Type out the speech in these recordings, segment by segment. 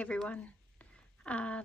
Hey everyone,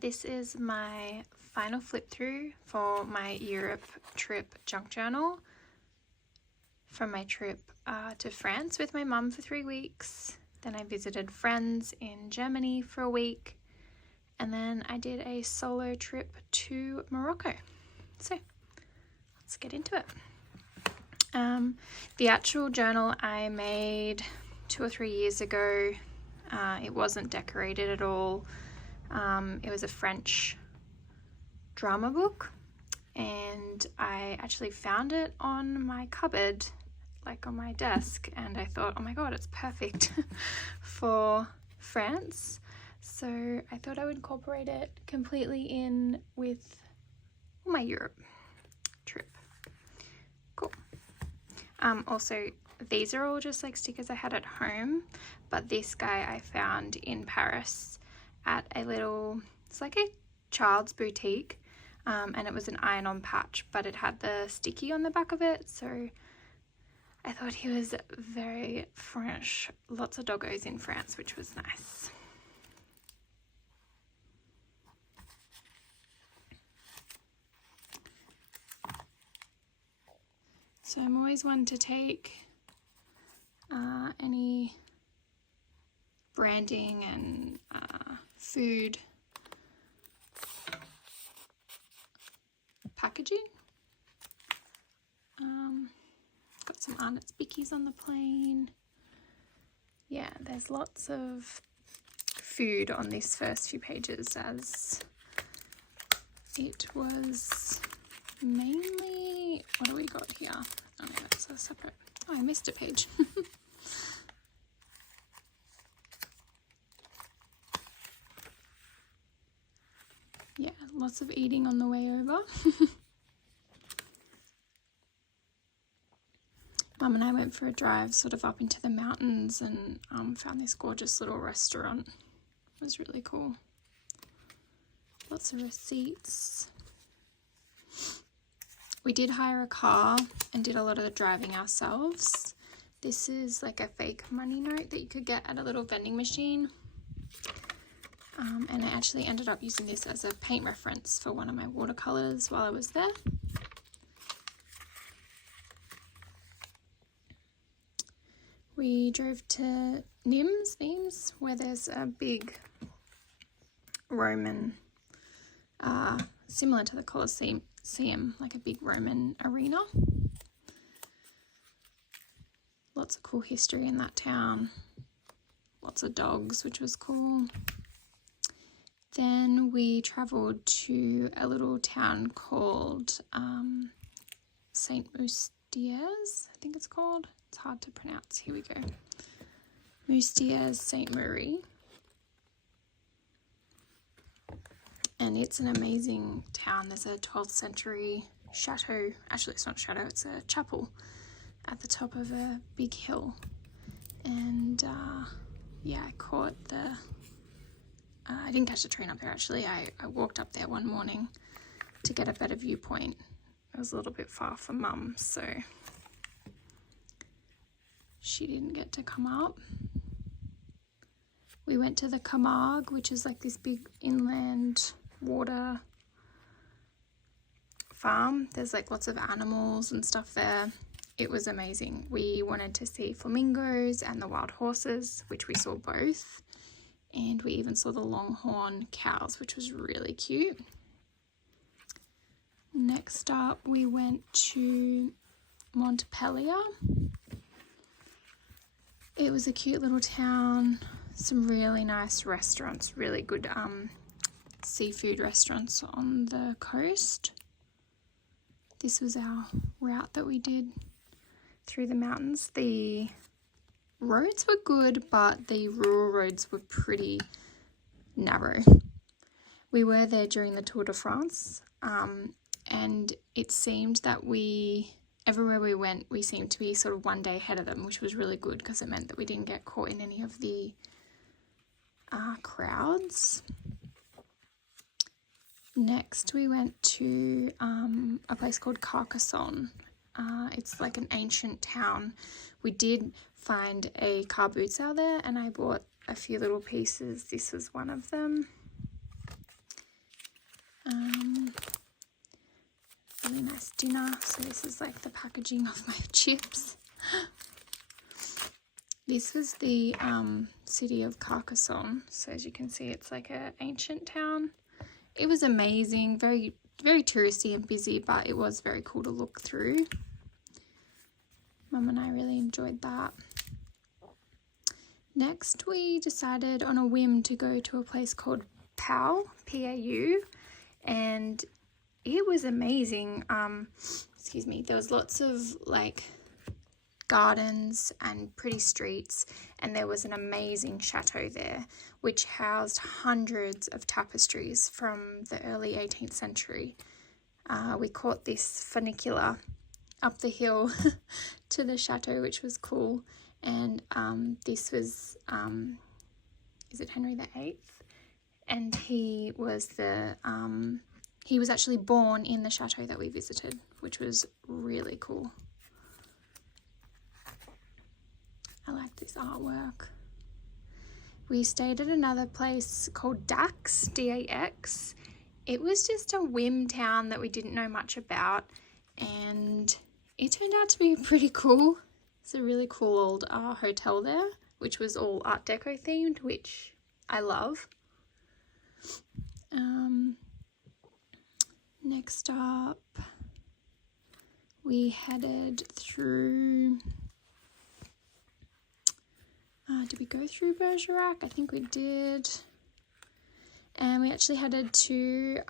this is my final flip through for my Europe trip junk journal from my trip to France with my mum for 3 weeks. Then I visited friends in Germany for a week, and then I did a solo trip to Morocco. So let's get into it. The actual journal I made 2 or 3 years ago. It wasn't decorated at all. It was a French drama book, and I actually found it on my cupboard, like on my desk, and I thought, oh my god, it's perfect for France. So I thought I would incorporate it completely in with my Europe trip. Cool. Also, these are all just like stickers I had at home, but this guy I found in Paris at a little, it's like a child's boutique, and it was an iron-on patch, but it had the sticky on the back of it, so I thought he was very French. Lots of doggos in France, which was nice. So I'm always one to take any branding and food packaging. Got some Arnott's Bickies on the plane. Yeah, there's lots of food on this first few pages, as it was mainly, what do we got here? Oh no, that's a separate, oh, I missed a page. Yeah, lots of eating on the way over. Mum and I went for a drive sort of up into the mountains and found this gorgeous little restaurant. It was really cool. Lots of receipts. We did hire a car and did a lot of the driving ourselves. This is like a fake money note that you could get at a little vending machine. And I actually ended up using this as a paint reference for one of my watercolors while I was there. We drove to Nimes, where there's a big Roman, similar to the Colosseum, like a big Roman arena. Lots of cool history in that town. Lots of dogs, which was cool. Then we travelled to a little town called Saint Moustiers, I think it's called. It's hard to pronounce. Here we go. Moustiers Saint Marie. And it's an amazing town. There's a 12th century chateau. Actually, it's not a chateau, it's a chapel at the top of a big hill. And yeah, I caught the... I didn't catch the train up there actually. I walked up there one morning to get a better viewpoint. It was a little bit far for Mum, so she didn't get to come up. We went to the Camargue, which is like this big inland water farm. There's like lots of animals and stuff there. It was amazing. We wanted to see flamingos and the wild horses, which we saw both. And we even saw the longhorn cows, which was really cute. Next up, we went to Montpellier. It was a cute little town, some really nice restaurants, really good seafood restaurants on the coast. This was our route that we did through the mountains. The roads were good, but the rural roads were pretty narrow. We were there during the Tour de France, and it seemed that everywhere we went, we seemed to be sort of one day ahead of them, which was really good because it meant that we didn't get caught in any of the crowds. Next, we went to a place called Carcassonne. It's like an ancient town. We did find a car boot sale there, and I bought a few little pieces. This was one of them. Really nice dinner. So this is like the packaging of my chips. This was the city of Carcassonne. So as you can see, it's like an ancient town. It was amazing, very, very touristy and busy, but it was very cool to look through. Mum and I really enjoyed that. Next, we decided on a whim to go to a place called Pau, P-A-U, and it was amazing. Excuse me, there was lots of like gardens and pretty streets, and there was an amazing chateau there which housed hundreds of tapestries from the early 18th century. We caught this funicular up the hill to the chateau, which was cool. And this was is it Henry VIII? And he was actually born in the chateau that we visited, which was really cool. I like this artwork. We stayed at another place called Dax, D-A-X. It was just a whim town that we didn't know much about, and it turned out to be pretty cool. It's a really cool old hotel there, which was all Art Deco themed, which I love. Next up, we headed through... did we go through Bergerac? I think we did. And we actually headed to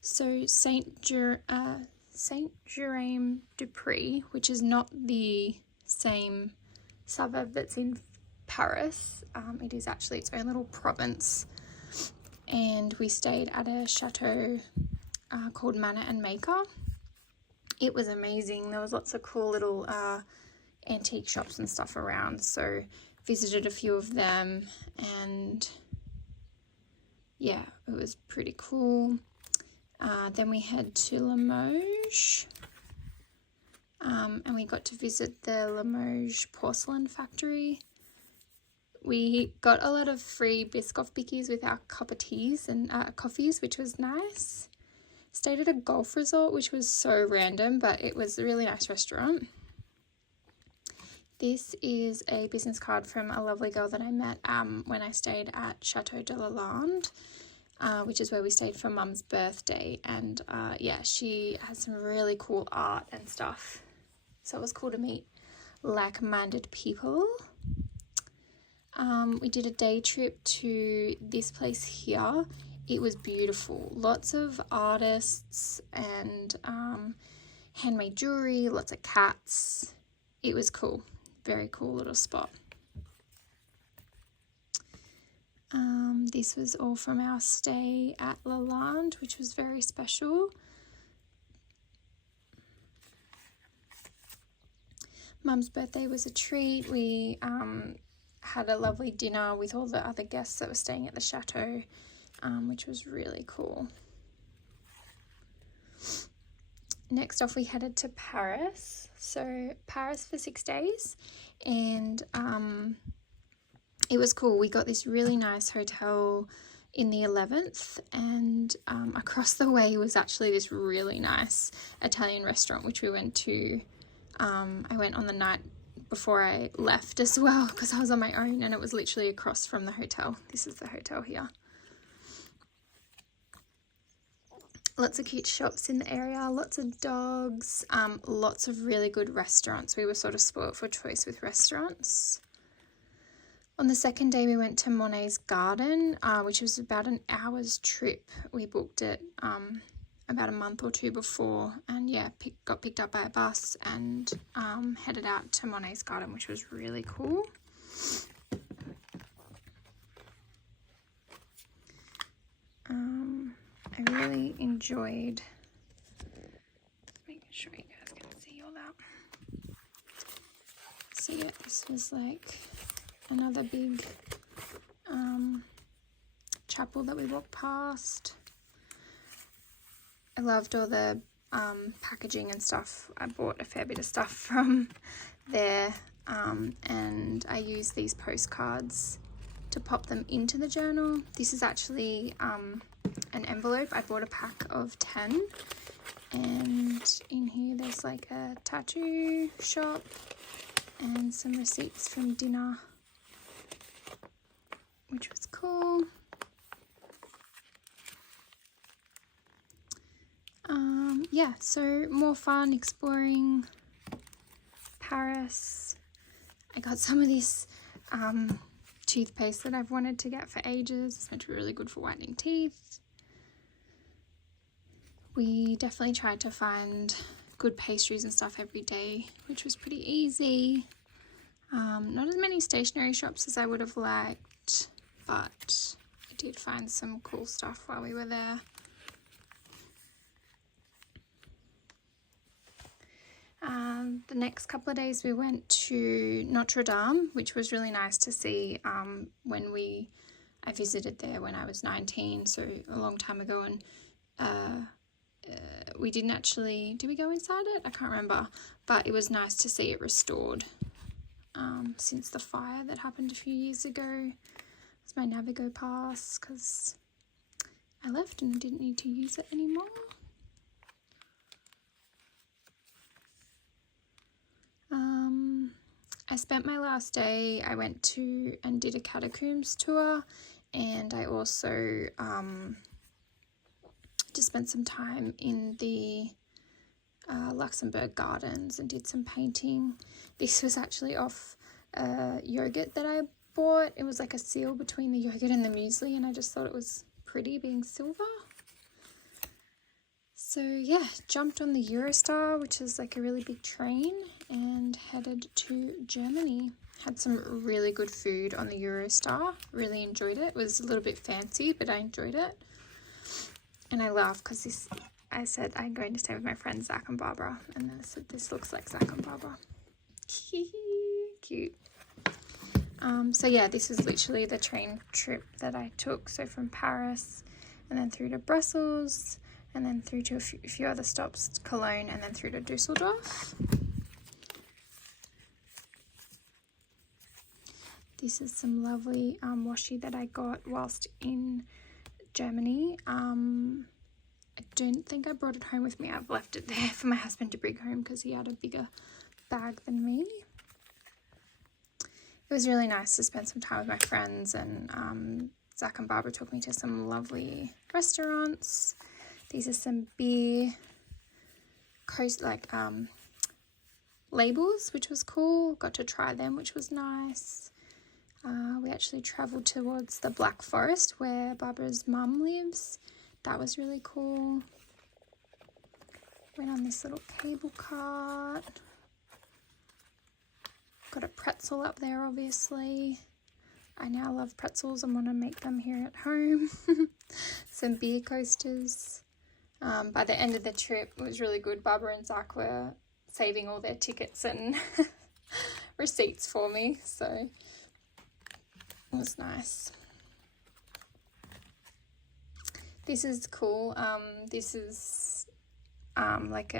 Saint Jerome-du-Pré, which is not the same suburb that's in Paris. It is actually its own little province. And we stayed at a chateau called Manor and Maker. It was amazing. There was lots of cool little antique shops and stuff around, so visited a few of them, and yeah, it was pretty cool. Then we head to Limoges, and we got to visit the Limoges porcelain factory. We got a lot of free Biscoff bickies with our cup of teas and coffees, which was nice. Stayed at a golf resort, which was so random, but it was a really nice restaurant. This is a business card from a lovely girl that I met when I stayed at Chateau de Lalande, which is where we stayed for Mum's birthday. And yeah, she has some really cool art and stuff. So it was cool to meet like-minded people. We did a day trip to this place here. It was beautiful. Lots of artists and handmade jewelry, lots of cats. It was cool. Very cool little spot. This was all from our stay at Lalande, which was very special. Mum's birthday was a treat. We had a lovely dinner with all the other guests that were staying at the chateau, which was really cool. Next off, we headed to Paris. So Paris for 6 days, and it was cool. We got this really nice hotel in the 11th, and across the way was actually this really nice Italian restaurant, which we went to. I went on the night before I left as well, because I was on my own, and it was literally across from the hotel. This is the hotel here. Lots of cute shops in the area, lots of dogs, lots of really good restaurants. We were sort of spoilt for choice with restaurants. On the second day, we went to Monet's Garden, which was about an hour's trip. We booked it about a month or two before, and yeah, got picked up by a bus and headed out to Monet's Garden, which was really cool. I really enjoyed making sure you guys can see all that. So yeah, this was like another big chapel that we walked past. I loved all the packaging and stuff. I bought a fair bit of stuff from there, and I use these postcards to pop them into the journal. This is actually an envelope. I bought a pack of 10, and in here there's like a tattoo shop and some receipts from dinner, which was cool. Yeah, so more fun exploring Paris. I got some of this toothpaste that I've wanted to get for ages. It's meant to be really good for whitening teeth. We definitely tried to find good pastries and stuff every day, which was pretty easy. Not as many stationery shops as I would have liked, but I did find some cool stuff while we were there. The next couple of days we went to Notre Dame, which was really nice to see when I visited there when I was 19, so a long time ago, and we didn't actually, did we go inside it? I can't remember, but it was nice to see it restored since the fire that happened a few years ago. It's my Navigo pass because I left and didn't need to use it anymore. I spent my last day, I went to and did a catacombs tour, and I also just spent some time in the Luxembourg Gardens and did some painting. This was actually off yogurt that I bought. It was like a seal between the yogurt and the muesli, and I just thought it was pretty being silver. So yeah, jumped on the Eurostar, which is like a really big train, and headed to Germany. Had some really good food on the Eurostar. Really enjoyed it. It was a little bit fancy, but I enjoyed it. And I laughed because I said I'm going to stay with my friends Zach and Barbara, and then I said this looks like Zach and Barbara. Cute. So yeah, this is literally the train trip that I took. So from Paris, and then through to Brussels, and then through to a few other stops, Cologne, and then through to Dusseldorf. This is some lovely washi that I got whilst in Germany. I don't think I brought it home with me. I've left it there for my husband to bring home because he had a bigger bag than me. It was really nice to spend some time with my friends, and Zach and Barbara took me to some lovely restaurants. These are some beer labels, which was cool. Got to try them, which was nice. We actually travelled towards the Black Forest where Barbara's mum lives. That was really cool. Went on this little cable cart. Got a pretzel up there, obviously. I now love pretzels and want to make them here at home. Some beer coasters. By the end of the trip, it was really good. Barbara and Zach were saving all their tickets and receipts for me, so it was nice. This is cool. This is like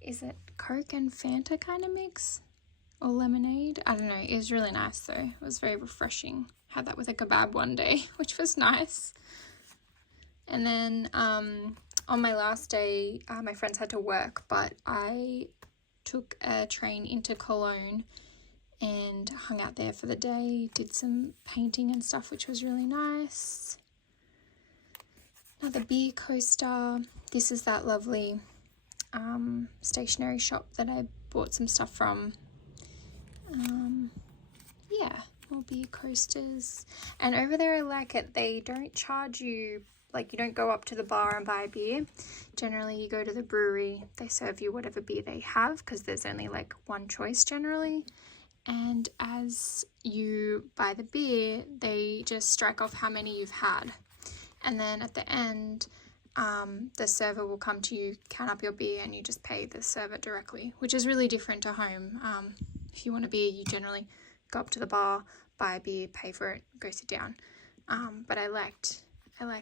is it Coke and Fanta kind of mix? Or lemonade? I don't know. It was really nice though. It was very refreshing. Had that with a kebab one day, which was nice. And then on my last day, my friends had to work, but I took a train into Cologne and hung out there for the day, did some painting and stuff, which was really nice. Another beer coaster. This is that lovely stationery shop that I bought some stuff from. Yeah, more beer coasters. And over there I like it, they don't charge you, like you don't go up to the bar and buy a beer. Generally you go to the brewery, they serve you whatever beer they have because there's only like one choice generally. And as you buy the beer, they just strike off how many you've had. And then at the end, the server will come to you, count up your beer, and you just pay the server directly, which is really different to home. If you want a beer, you generally go up to the bar, buy a beer, pay for it, go sit down. But I liked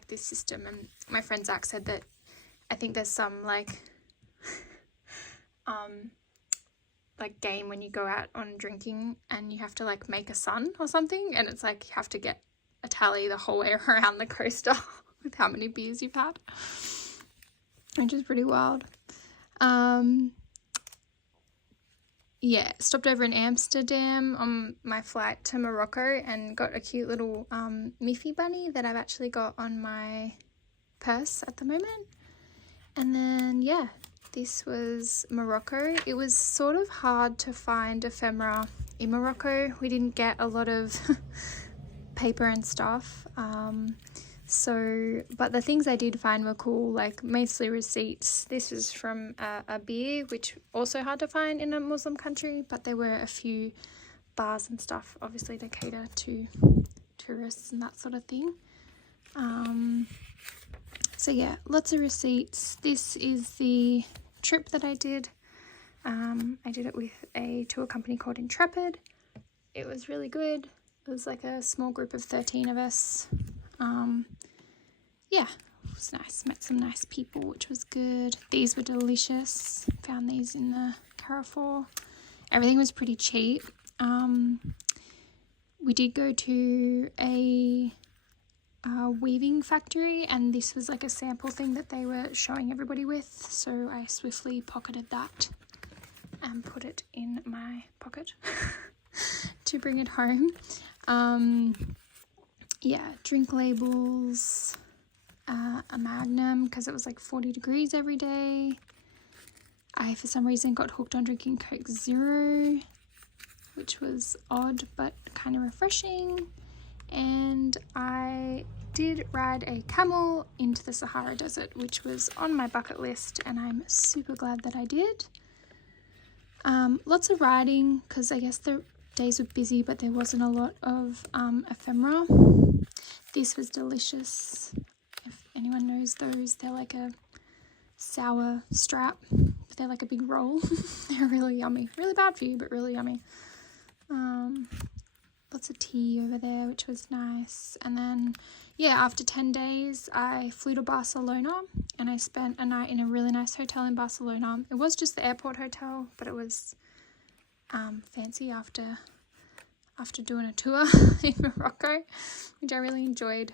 this system, and my friend Zach said that I think there's some like like game when you go out on drinking and you have to like make a sun or something, and it's like you have to get a tally the whole way around the coaster with how many beers you've had, which is pretty wild. Yeah, stopped over in Amsterdam on my flight to Morocco and got a cute little Miffy bunny that I've actually got on my purse at the moment. And then, yeah, this was Morocco. It was sort of hard to find ephemera in Morocco. We didn't get a lot of paper and stuff. But the things I did find were cool, like mostly receipts. This was from a beer, which also hard to find in a Muslim country, but there were a few bars and stuff, obviously to cater to tourists and that sort of thing. So yeah, lots of receipts. This is the trip that I did. I did it with a tour company called Intrepid. It was really good. It was like a small group of 13 of us. Yeah, it was nice. Met some nice people, which was good. These were delicious. Found these in the Carrefour. Everything was pretty cheap. We did go to a weaving factory, and this was like a sample thing that they were showing everybody with, so I swiftly pocketed that and put it in my pocket to bring it home. Yeah, drink labels, a Magnum because it was like 40 degrees every day. I for some reason got hooked on drinking Coke Zero, which was odd but kind of refreshing. And I did ride a camel into the Sahara Desert, which was on my bucket list, and I'm super glad that I did. Lots of riding because I guess the days were busy, but there wasn't a lot of ephemera. This was delicious. If anyone knows those, they're like a sour strap, but they're like a big roll. They're really yummy. Really bad for you, but really yummy. Lots of tea over there, which was nice. And then, yeah, after 10 days, I flew to Barcelona and I spent a night in a really nice hotel in Barcelona. It was just the airport hotel, but it was fancy after doing a tour in Morocco, which I really enjoyed.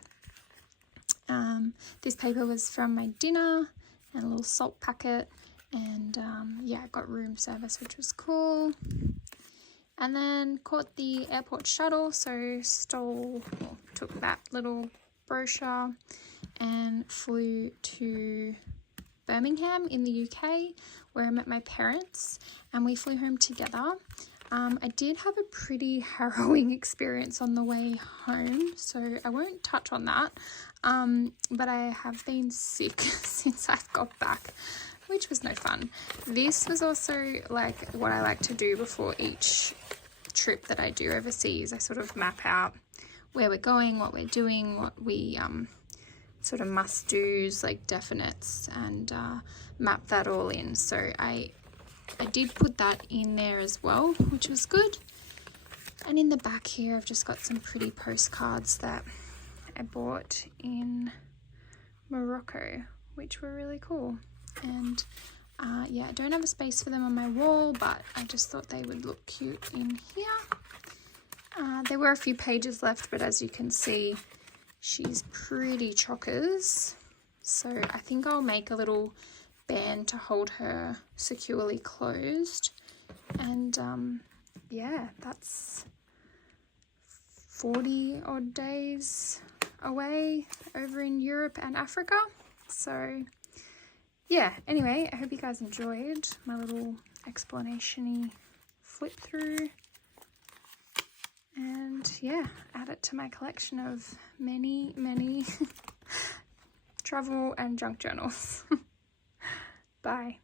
This paper was from my dinner and a little salt packet, and yeah, I got room service, which was cool. And then caught the airport shuttle, so took that little brochure and flew to Birmingham in the UK, where I met my parents, and we flew home together. I did have a pretty harrowing experience on the way home, so I won't touch on that, but I have been sick since I've got back, which was no fun. This was also like what I like to do before each trip that I do overseas. I sort of map out where we're going, what we're doing, what we sort of must-dos, like definites, and map that all in. So I did put that in there as well, which was good. And in the back here, I've just got some pretty postcards that I bought in Morocco, which were really cool. And yeah, I don't have a space for them on my wall, but I just thought they would look cute in here. There were a few pages left, but as you can see, she's pretty chockers. So I think I'll make a little band to hold her securely closed. And yeah, that's 40 odd days away over in Europe and Africa. So yeah, anyway, I hope you guys enjoyed my little explanation-y flip through. And yeah, add it to my collection of many, many travel and junk journals. Bye.